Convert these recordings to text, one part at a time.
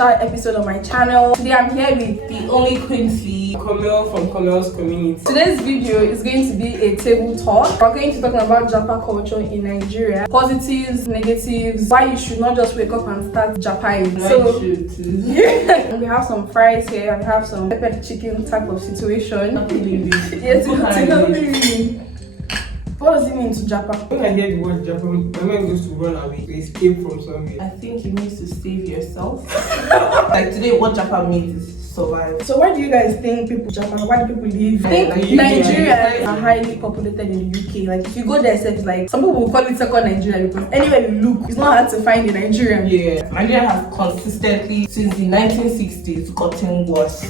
special episode on my channel. Today I'm here with the only Quincy, Camille from Camille's community. Today's video is going to be a table talk. We're going to talk about JAPA culture in Nigeria. Positives, negatives, why you should not just wake up and start JAPAing. So yeah. We have some fries here, and we have some pepper chicken type of situation. Yes, what does it mean to JAPA? When I hear the word JAPA, my mind goes to run away, to escape from somewhere. I think it means to save yourself. Like today, what JAPA means is survive. So why do you guys think people JAPA? Why do people leave? I think Nigeria are highly populated in the UK. Like if you go there, it's like some people will call it second Nigeria because anywhere you look, it's not hard to find a Nigerian. Yeah, Nigeria has consistently since the 1960s gotten worse.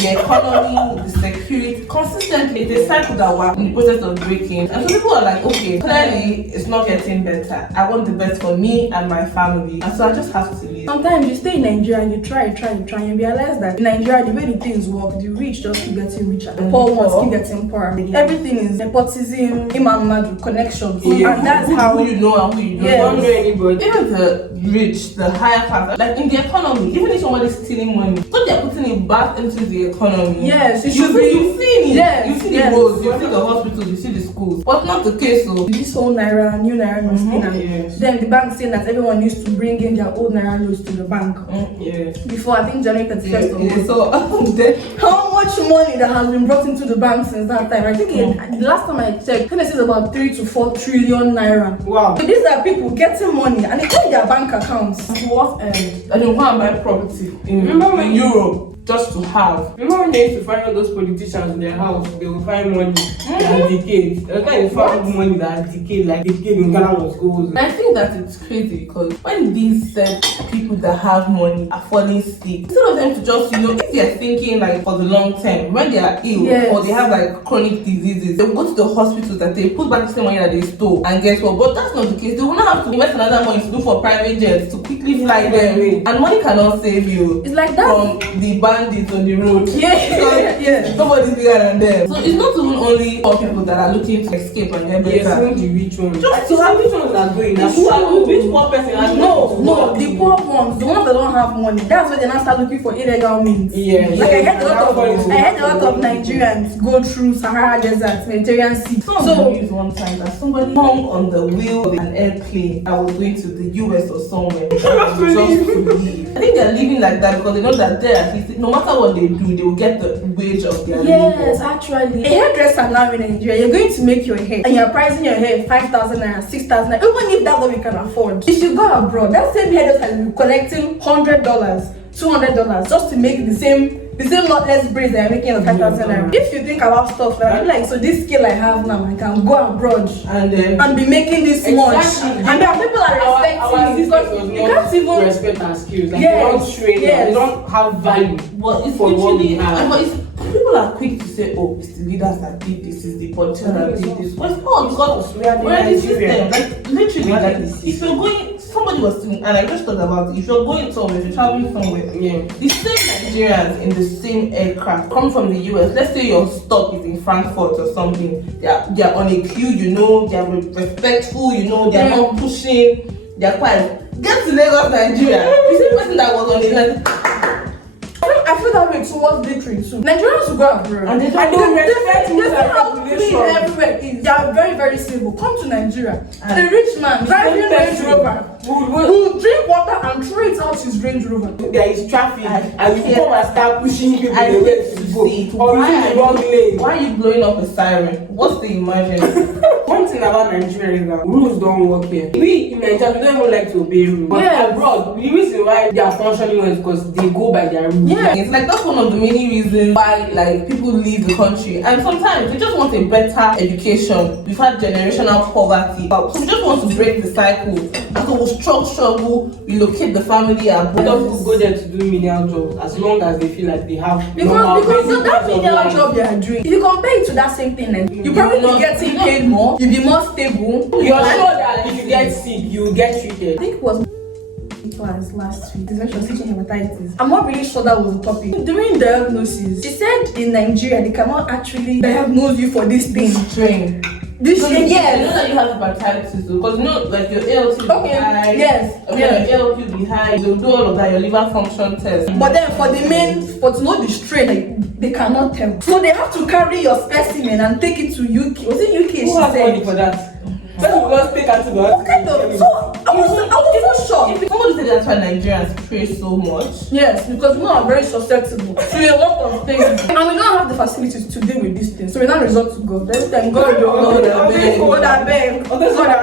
The economy, the security, consistently, it's a cycle that we're in the process of breaking. And so people are like, okay, clearly it's not getting better. I want the best for me and my family. And so I just have to leave. Sometimes you stay in Nigeria and you try, and you realize that in Nigeria, the way the things work, the rich just keep getting richer. The poor ones keep getting poorer. Everything is nepotism, imamadu, connections. Yeah. And that's how who you know and who you don't. Yes. Don't know anybody. Even the rich, the higher class, like in the economy, even if somebody's stealing money, so they're putting it back into the economy. Yes, it you've should be. seen it. Yes, You see yes. the roads, you see the hospitals, you see the schools. But not the case though. This whole Naira, new Naira notes thing, and Yes. then the bank saying that everyone needs to bring in their old Naira notes to the bank. Yes. Before, I think January 31st of Yeah, so then how much money that has been brought into the bank since that time? I think the last time I checked, Tennessee is about 3 to 4 trillion Naira. Wow. So these are people getting money and it's in their bank accounts. what and you go and buy property in Europe just to have. Remember when they used to find all those politicians in their house, they will find money that decayed. Every time they found money that decayed, like decayed in Ghana was gold. I think that it's crazy because when these said people that have money are falling sick, instead of them to just, if they're thinking like for the long term, when they are ill or they have like chronic diseases, they will go to the hospitals that they put back the same money that they stole. And guess what? But that's not the case. They will not have to invest another money to do for private jets to quickly fly them. And money cannot save you. It's like that From the bandits on the road. Yeah. Nobody's bigger than them. So it's not even only for people that are looking to escape and get better. Yes, the rich ones. Just to have which ones are going. Which poor person has No, the poor ones, the ones that don't have money, that's where they now start looking for illegal means. Yes. Like I heard a lot of Nigerians go through Sahara Desert, Mediterranean Sea. So news one time that somebody hung on the wheel of an airplane that was going to the US or somewhere just to leave. I think they're living like that because they know that there at least no matter what they do, they will get the wage of their labor. Yes, actually. A hairdresser now in Nigeria, you're going to make your hair and you're pricing your hair 5,000 naira, 6,000 naira, even if that's what we can afford. If you go abroad, that same hairdresser will be collecting $100, $200 just to make the same lot less braids that I'm making of 5,000 naira. If you think about stuff like so this skill I have now, I can go abroad and be making this much. And then people are respecting me because you can't even respect our skills. Like Yes. they don't train, Yes. they don't have value. But it's for what we literally, have. people are quick to say, oh, it's the leaders that did this, it's the politicians that did this. But it's not because we're in the system. Like literally, like if you're going, somebody was saying, and I just thought about it, if you're going somewhere, if you're traveling somewhere, the same Nigerians in the same aircraft come from the US. Let's say your stop is in Frankfurt or something. They're on a queue, they're respectful, they're not pushing, they're quiet. Get to Lagos, Nigeria. The same person that was on the line. I feel that way towards victory too. Nigerians will go abroad And they don't respect how clean everywhere is. They are very, very civil. Come to Nigeria. A rich man driving Range Rover will drink water and throw it out his Range Rover. There is traffic and you come and start pushing people the way to go. Or using the wrong lane. Why are you blowing up a siren? What's the emergency? One thing about Nigeria is that rules don't work here. We in Nigeria, we don't even like to obey rules. But abroad, the reason why they are functioning well is because they go by their rules. Yeah, it's like that's one of the many reasons why people leave the country. And sometimes we just want a better education. We've had generational poverty, so we just want to break the cycle. And so we'll struggle, relocate the family abroad. People go there to do menial jobs as long as they feel like they have because that menial job they are doing, if you compare it to that same thing, like, you probably be getting paid more, you'll be more stable. You're sure that if you get sick, you will get treated. I think it was class last week, when she was teaching hepatitis. I'm not really sure that was the topic. During diagnosis, she said in Nigeria they cannot actually diagnose you for this thing. Strain. This You know yes. that you have hepatitis too, because you know, like your ALT will be high. Yes. I mean, your ALT will be high. They'll do all of that, your liver function test. But then for to know the strain, like, they cannot tell. So they have to carry your specimen and take it to UK. Was it UK? Who has money for that? When you just take antibiotics. What kind of? So I was even shocked. Somebody said that's why Nigerians pray so much. Yes, because we are very susceptible to a lot of things, and we don't have the facilities to deal with these things. So we now resort to God. Every time God, God, I beg, God, I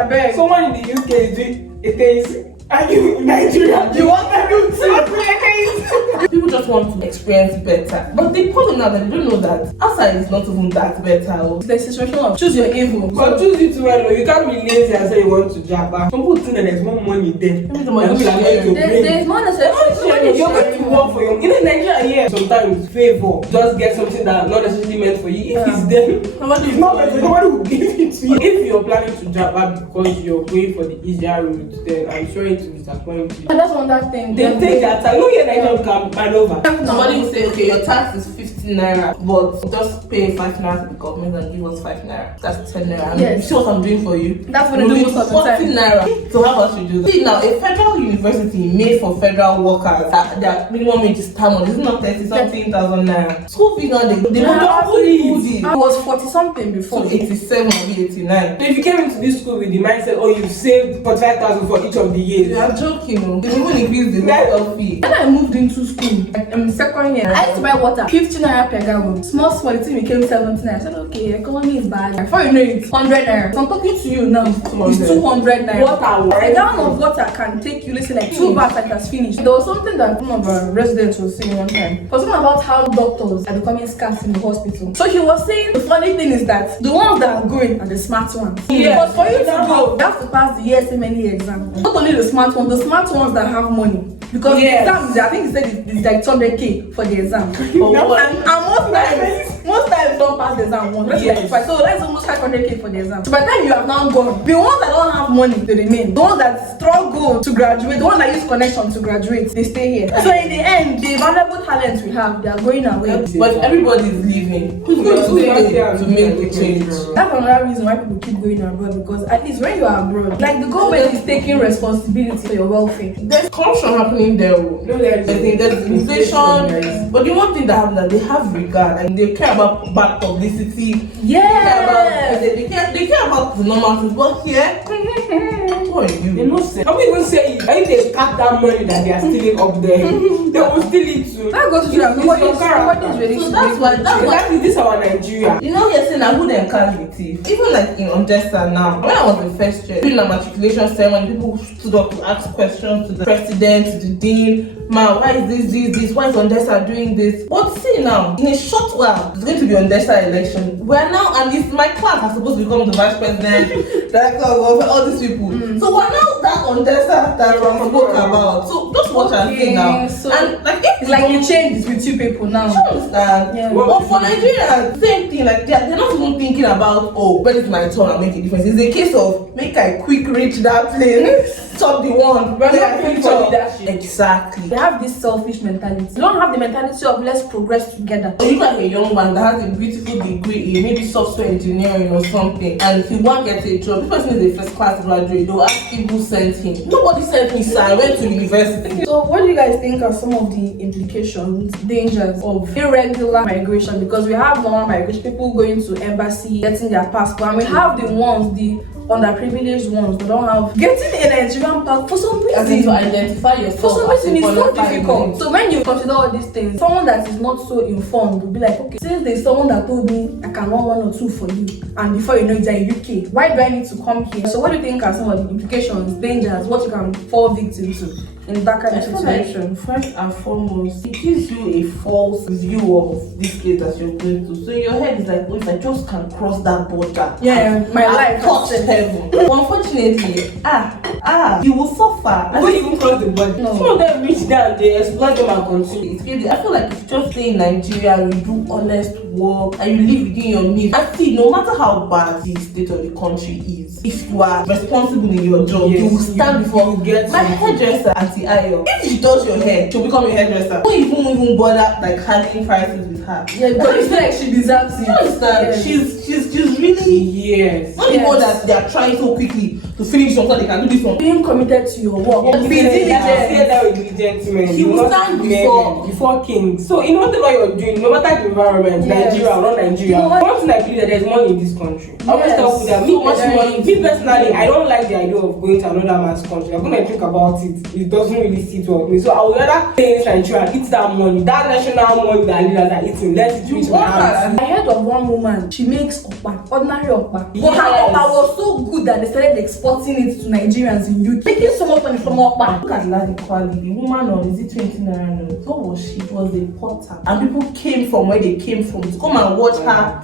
beg. Someone in the UK is doing a thing. And you in Nigeria, You want to do two? People just want to experience better. But the problem now that they don't know that outside is not even that better. The situation of choose your evil. but choose it well. You can't be lazy and say you want to JAPA. Some people think that there's more money there. The money And people are going to bring. There's not necessarily. You're going to work for your. In Nigeria, yeah, sometimes favor. Just get something that not necessarily meant for you. If it's there, Nobody it's not meant for you. Nobody will give it to you. If you're planning to JAPA because you're going for the easier route, then I'm sure it will disappoint you. And that's one that thing. They take their time. No, Nigerian can man over. Somebody will say, okay, your tax is 15 naira, but just pay 5 naira to the government and give us 5 naira. That's 10 naira. Yes. You see what I'm doing for you? That's what they do most of the time. 14 naira. So how about you do that? See now, a federal university made for federal workers, their minimum wage is TAMON. It's not 30-something thousand naira. School fees now, they don't It was 40 something before. So 87 or 89. So if you came into this school with the mindset, oh, you've saved 45,000 for each of the years. You are joking, no? They even increase the medical fee. When I moved into school, second year, I used to buy water 50 naira per gallon. Small it became 70 naira. I said, okay, economy is bad. Before you know it, 100 naira. So I'm talking to you now, it's 200 naira. Water. A gallon of water can take you, listen, like 2 baths like that's finished. There was something that one of our residents was saying one time. It was something about how doctors are becoming scarce in the hospital. So he was saying the funny thing is that the ones that are going are the smart ones. Yes. But for you to go, you have to pass the ESMNE exam. Not only the smart ones that have money. Because Yes. the exam, I think he said it's like 200k for the exam. And most times don't pass the exam once. Yes. So that's almost 500k for the exam. So by the time you have now gone, the ones that don't have money, they remain. The ones that struggle to graduate, the ones that use connection to graduate, they stay here. So in the end, the valuable talents we have, they are going away. But everybody is leaving. Who's going to stay to make the change? That's another reason why people keep going abroad, because at least when you are abroad, like the government is taking responsibility for your welfare. There's corruption happening there. No, there's inflation. But the one thing that happens that they have regard and they care about bad publicity. Yeah. They care about the normal things. But here, who are you? They no say. Can we even say it? If they cut that money that they are stealing up there, they will steal it too. That goes to that. Nobody's ready. So that's why. Exactly, this is our Nigeria. You know, you're saying that who them catch the thief. Even like in Odessa now, when I was in first year, during the matriculation ceremony, people stood up to ask questions to the president, to the dean. Man, why is this? Why is Odessa doing this? But see now, in a short while, it's going to be Odessa election. We're now, and it's my class are supposed to become the vice president, director of all these people. So we're now that Odessa that we spoke about. So just watch and see now. So and like it's like you change it with 2 people now. you understand? Yeah. But for Nigeria, same thing. Like they're not even thinking about, oh, when it's my turn, I make a difference. It's a case of make I quick reach that place, top the one, We're not going for leadership. Exactly. They have this selfish mentality. They don't have the mentality of let's progress together. So you like a young man that has a beautiful degree in maybe software engineering or something, and he won't get a job. This person is a first class graduate. They'll ask him who sent him. Nobody sent me, sir. I went to university. So what do you guys think are some of the implications, dangers of irregular migration? Because we have normal migration, people going to embassy, getting their passport, and we have the ones, the underprivileged ones that don't have getting a Nigerian passport for some As in reason. to identify yourself. For some reason, it's so qualified difficult. man. So when you consider all these things, someone that is not so informed will be like, okay, since there's someone that told me I can want 1 or 2 for you, and before you know it's in UK, why do I need to come here? So what do you think are some of the implications, dangers, what you can fall victim to in that kind of situation? First and foremost, it gives you a false view of this place that you're going to. So in your head is like, oh, if I just can cross that border, My life touch heaven. Unfortunately, you will suffer. Before you even cross the border, No. some of them reach down, they exploit them and continue. It's crazy. I feel like if you just stay in Nigeria, you do honest work, and you live within your means. And see, no matter how bad the state of the country is, if you are responsible in your job, Yes, you will stand before you get my something. hairdresser, Auntie Ayo. If she does your hair, she'll become a hairdresser. Don't even bother like handling prices with her. Yeah, because it's not like she deserves it. You understand? Yes. She's really Yes. not the one that they are trying so quickly to finish something so they can do this one. Being committed to your work. Be Being diligent. diligent. That with diligent men. He will stand before king. So in whatever you're doing, no matter the environment, Yes. Nigeria or not Nigeria, You know what? one thing I believe that there's money in this country. I always Yes. tell people that So much money. me personally, I don't like the idea of going to another man's country. I'm gonna think about it. It doesn't really sit well with me. So I would rather stay in Nigeria, eat that money, that national money that leaders are eating. Let it reach my hands. I heard of one woman, she makes okpa, ordinary okpa. But her Yes. okpa was so good that they started exporting it to Nigerians in UK. Making so much money from okpa. Look at that equality. The woman on is it 20 naira note? What was she? It was a potter. And people came from where they came from to come and watch her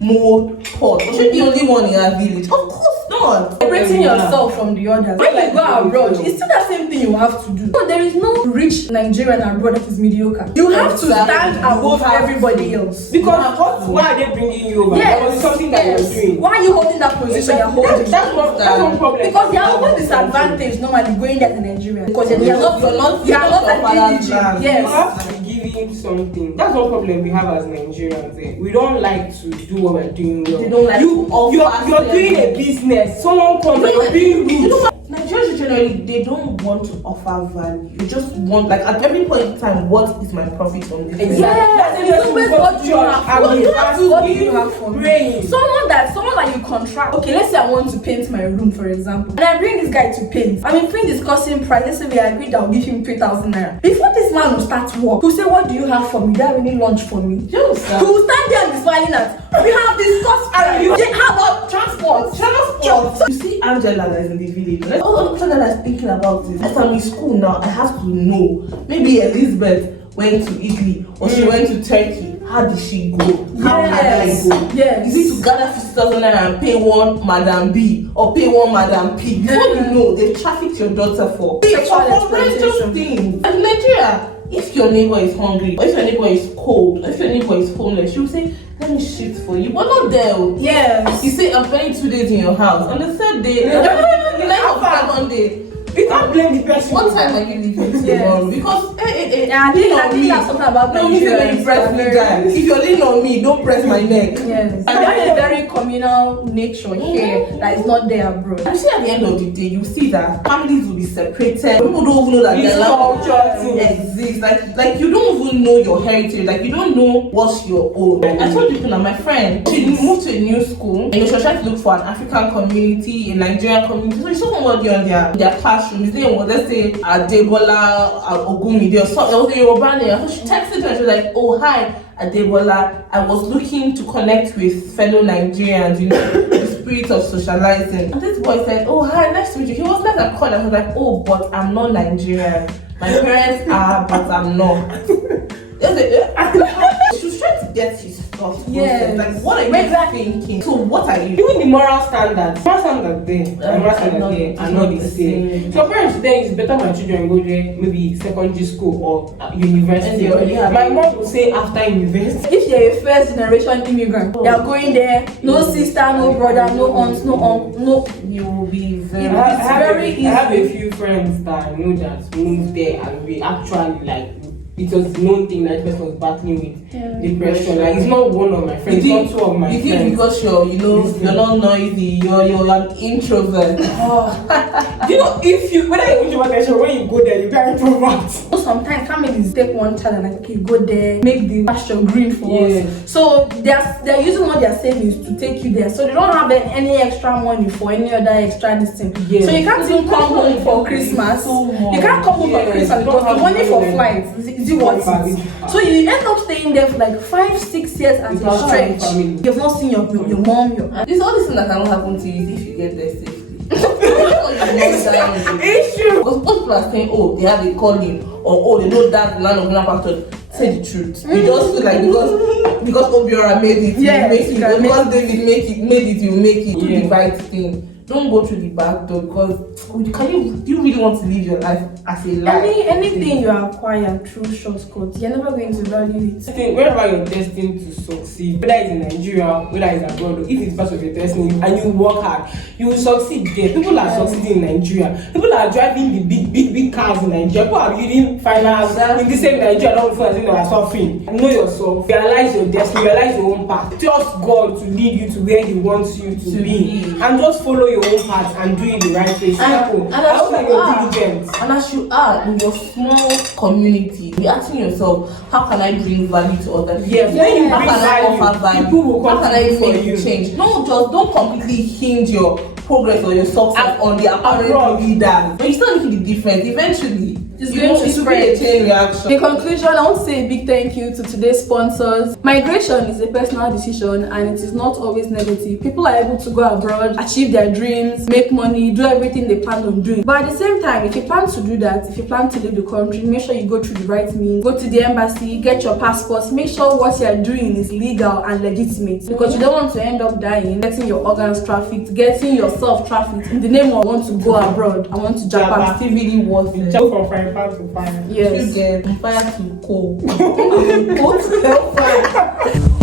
mold pot. Was she the only one in her village? Of course not. Separating yourself from the others. When you go abroad, it's still the same thing you have to do. So there is no rich Nigerian abroad that is mediocre. You have to stand above everybody else. Because why are they bringing you over? That was something that yes. you're doing. Why are you holding that position you're holding? That's one problem. Because they are always disadvantaged normally going there to Nigeria. Because they are not your father's as land. Yes. You have to be giving something. That's one problem we have as Nigerians. We don't like to do what we're doing well. They don't like to offer You're doing a business. Someone comes and you're being rude. You know what? Nigerians generally, they don't want to offer value. They just want, like, at every point in time, what is my profit from this? Exactly. It's always what you have. What you have to give for me. praying. Someone that you contract. Okay, let's say I want to paint my room, for example, and I bring this guy to paint. I mean, discussing price. Let's say we agreed I'll give him 3,000 naira. Before this man will start work, he'll say, "What do you have for me? Do you have any lunch for me?" He will stand there and be smiling at. We have discussed price. How about transport? So, you see Angela that is in the village. All the person that is thinking about this. As I'm in school now, I have to know. Maybe Elizabeth went to Italy or she went to Turkey. How did she go? How can I go? Yes. Is it to gather 50,000 naira and pay one Madam B or pay one Madam P? Before you know, they trafficked your daughter for Exploitation. things. And Nigeria, if your neighbor is hungry, or if your neighbor is cold, or if your neighbor is homeless, she will say, "Let me shift for you," but not there. Yes. You say, "I'm spending 2 days in your house." On the third day, the night of the second day, You can't blame the person. what time are you leaving tomorrow? Because I think that's something about no, you say when you Nigerians. press me down. If you're leaning on me, don't press my neck. Yes. And we have a very communal nature here that is not there abroad. You see, at the end of the day, you see that families will be separated. People don't even know that This their culture language exists. Like you don't even know your heritage. Like you don't know what's your own. I told you that my friend, she moved to a new school and she was trying to look for an African community, a Nigerian community. So she saw somebody on their classroom. His name was, let's say, Adebola Ogumide or something. It was a Yoruba name. So she texted her and she was like, "Oh, hi, Adebola. I was looking to connect with fellow Nigerians, you know, the spirit of socializing." And this boy said, "Oh, hi, nice to meet you." He was nice and cool. I was like, "Oh, but I'm not Nigerian. My parents are, but I'm not." She was trying to get his stuff. Yes. Like, what are you thinking? So, what are you? Even the moral standards there, moral standards here are not the same. So parents today, it's better my children go there, maybe secondary school or university. And they already have My mom will say after university. If you're a first generation immigrant, they are going there, no sister, no brother, no aunt, no uncle, no. You will be very. I have a easy. few friends that I know that moved there and we actually like. It was the known thing that person was battling with depression. Like it's not one of my friends, not two of my You friends. think because you're not noisy, you're an introvert. You know, if you whether you're introvert, when you go there, you can't introvert. So sometimes families take one child and like, okay, go there, make the pasture green for Yes. us. So they're using what they're savings to take you there. So they don't have any extra money for any other extra this thing. Yes. So you can't even come home for Christmas. You can't come home for Christmas because the money for flights is worth it. So you end up staying there for like 5-6 years at a stretch. You've not seen your mom, This all this thing that cannot happen to you if you get there safely. It's true. Because most people are saying, oh, they have a calling, or oh, they know that land of green pasture. Say the truth. You just feel like because Obiora made it, Yes, you make it. Because David made it, you make it. Do the right thing. don't go through the back door, because do you really want to live your life as a life? Anything you acquire through shortcuts, you're never going to value it. I think wherever you're destined to succeed, whether it's in Nigeria, whether it's abroad, if it's part of your destiny and you work hard, you will succeed there. People are succeeding in Nigeria. People are driving the big cars in Nigeria. People are building finance in the same Nigeria. Don't feel as if they are suffering. Know yourself. Realize your destiny. Realize your own path. Trust God to lead you to where He wants you to be, and just follow your own path and do it the right way. And I hope that you're diligent. And as you are in your small community, you're asking yourself, how can I bring value to others? Yes, when you how bring can I offer value, people will how can I contribute for make you. change? No, just don't completely hinge your progress or your success on the apparent leaders. But you still making the difference. Eventually, It's going to be a spread. chain reaction. In conclusion, I want to say a big thank you to today's sponsors. Migration is a personal decision and it is not always negative. People are able to go abroad, achieve their dreams, make money, do everything they plan on doing. But at the same time, if you plan to do that, if you plan to leave the country, make sure you go through the right means. Go to the embassy, get your passports, make sure what you are doing is legal and legitimate. Because you don't want to end up dying, getting your organs trafficked, getting yourself trafficked in the name of I want to go abroad, I want to Japan. Still really worth it. Just from frying pan to fire. Yes. You get from fire to coal. Coal to hellfire.